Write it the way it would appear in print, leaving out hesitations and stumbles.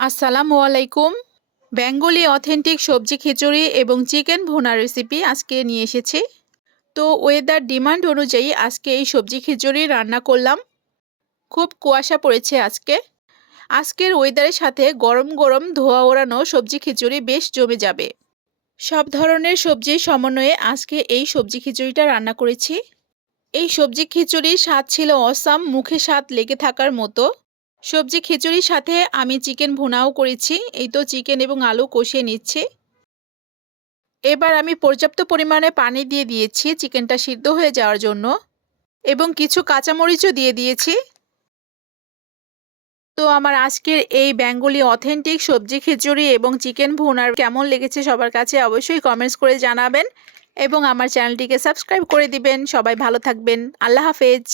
আসসালামু আলাইকুম। Bengali authentic সবজি খিচুড়ি এবং চিকেন ভুনা রেসিপি আজকে নিয়ে এসেছি। তো ওয়েদার ডিমান্ড অনুযায়ী আজকে এই সবজি খিচুড়ি রান্না করলাম। খুব কুয়াশা পড়েছে আজকে। আজকের ওয়েদারের সাথে গরম গরম ধোয়া ওড়ানো সবজি খিচুড়ি বেশ জমে যাবে। সব ধরনের সবজির সমন্বয়ে আজকে এই সবজি খিচুড়িটা রান্না করেছি। এই সবজি খিচুড়ির স্বাদ ছিল অসাম, মুখে স্বাদ লেগে থাকার মতো। সবজি খিচুড়ির সাথে আমি চিকেন ভুনাও করেছি। এই তো চিকেন এবং আলু কষিয়ে নিচ্ছি। এবার আমি পর্যাপ্ত পরিমাণে পানি দিয়ে দিয়েছি চিকেনটা সিদ্ধ হয়ে যাওয়ার জন্য, এবং কিছু কাঁচামরিচও দিয়ে দিয়েছি। তো আমার আজকের এই বেঙ্গলি অথেন্টিক সবজি খিচুড়ি এবং চিকেন ভুনার কেমন লেগেছে সবার কাছে অবশ্যই কমেন্টস করে জানাবেন, এবং আমার চ্যানেলটিকে সাবস্ক্রাইব করে দিবেন। সবাই ভালো থাকবেন। আল্লাহ হাফেজ।